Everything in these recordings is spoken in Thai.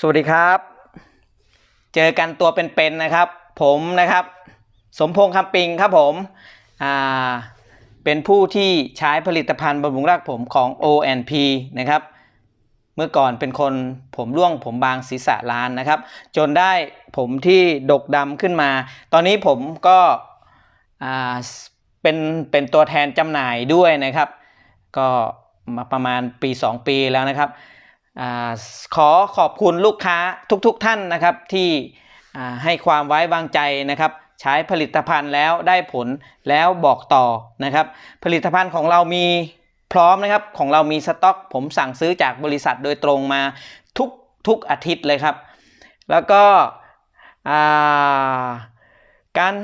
สวัสดีครับ เจอกันตัวเป็นๆนะครับ ผมนะครับ สมพงษ์คำปิงครับผมอ่าเป็นผู้ที่ใช้ผลิตภัณฑ์บำรุงรากผมของ O&P นะครับ เมื่อก่อนเป็นคนผมร่วงผมบางศีรษะล้านนะครับ จนได้ผมที่ดกดำขึ้นมา ตอนนี้ผมก็เป็นเป็นตัวแทนจำหน่ายด้วยนะครับ ก็มาประมาณปี 2 ปีแล้วนะครับ ขอขอบคุณลูกค้าทุกๆทท่านนะครับที่ให้ความไว้วางใจนะครับ ใช้ผลิตภัณฑ์แล้วได้ผลแล้วบอกต่อนะครับ ผลิตภัณฑ์ของเรามีพร้อมนะครับของเรามีสต็อก ผมสั่งซื้อจากบริษัทโดยตรงมาทุกทุกอาทิตย์เลยครับ แล้วก็การ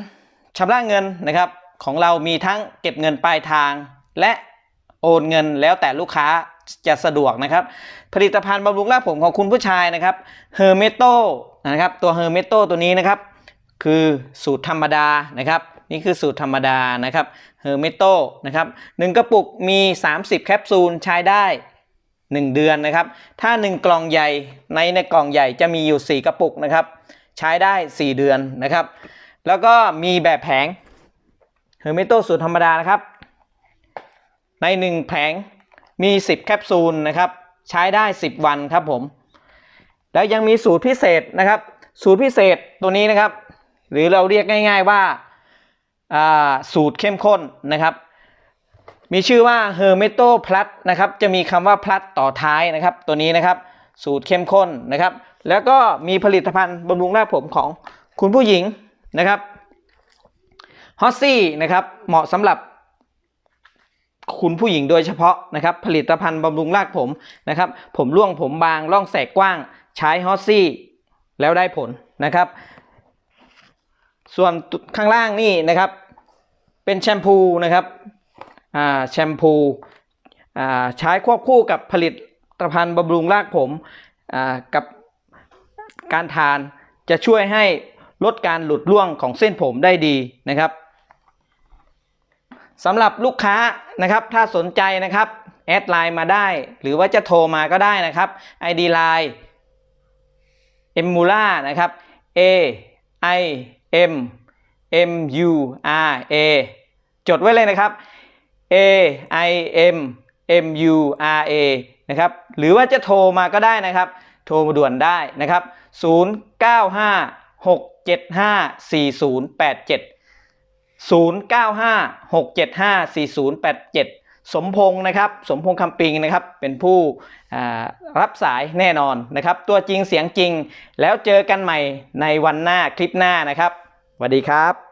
ชำระเงินนะครับของเรามีทั้งเก็บเงินปลายทาง และโอนเงินแล้วแต่ลูกค้า จะสะดวกนะครับ ผลิตภัณฑ์บำรุงรากผมของคุณผู้ชายนะครับเฮอร์เมโตนะครับตัวเฮอร์เมโตตัวนี้นะครับ คือสูตรธรรมดานะครับ นี่คือสูตรธรรมดานะครับเฮอร์เมโตนะครับหนึ่งกระปุกมี 30 แคปซูลใช้ได้ 1 เดือนนะครับ ถ้า 1 กล่องใหญ่ในในกล่องใหญ่จะมีอยู่ 4 กระปุกนะครับ ใช้ได้ 4 เดือนนะครับ แล้วก็มีแบบแผงเฮอร์เมโตสูตรธรรมดานะครับ ใน 1 แผง มี 10 แคปซูลนะครับ ใช้ได้ 10 วันครับผม แล้วยังมีสูตรพิเศษนะครับ สูตรพิเศษตัวนี้นะครับ หรือเราเรียกง่าย ๆว่าาสูตรเข้มข้นนะครับ มีชื่อว่า h e r m e t o Plus นะครับ จะมีคำว่า plus ต่อท้ายนะครับ ตัวนี้นะครับ สูตรเข้มข้นนะครับ แล้วก็มีผลิตภัณฑ์บำรุงหน้าผมของคุณผู้หญิงนะครับฮอสซี่นะครับ เหมาะสำหรับ คุณผู้หญิงโดยเฉพาะนะครับผลิตภัณฑ์บำรุงรากผมนะครับ ผมร่วงผมบางร่องแสกกว้าง ใช้ฮอสซี่แล้วได้ผลนะครับ ส่วนข้างล่างนี่นะครับ เป็นแชมพูนะครับแชมพูใช้ควบคู่กับผลิตภัณฑ์บำรุงรากผมกับการทานจะช่วยให้ลดการหลุดร่วงของเส้นผมได้ดีนะครับ สำหรับลูกค้านะครับถ้าสนใจนะครับแอดไลน์มาได้ หรือว่าจะโทรมาก็ได้นะครับ ID Line เอมมูล่านะครับ A I M M U R A จดไว้เลยนะครับ A I M M U R A นะครับ หรือว่าจะโทรมาก็ได้นะครับ โทรมาด่วนได้นะครับ 095 675 4087 0956754087 สมพงษ์นะครับ สมพงษ์คำปิงนะครับ เป็นผู้รับสายแน่นอนนะครับ ตัวจริงเสียงจริง แล้วเจอกันใหม่ในวันหน้าคลิปหน้านะครับสวัสดีครับ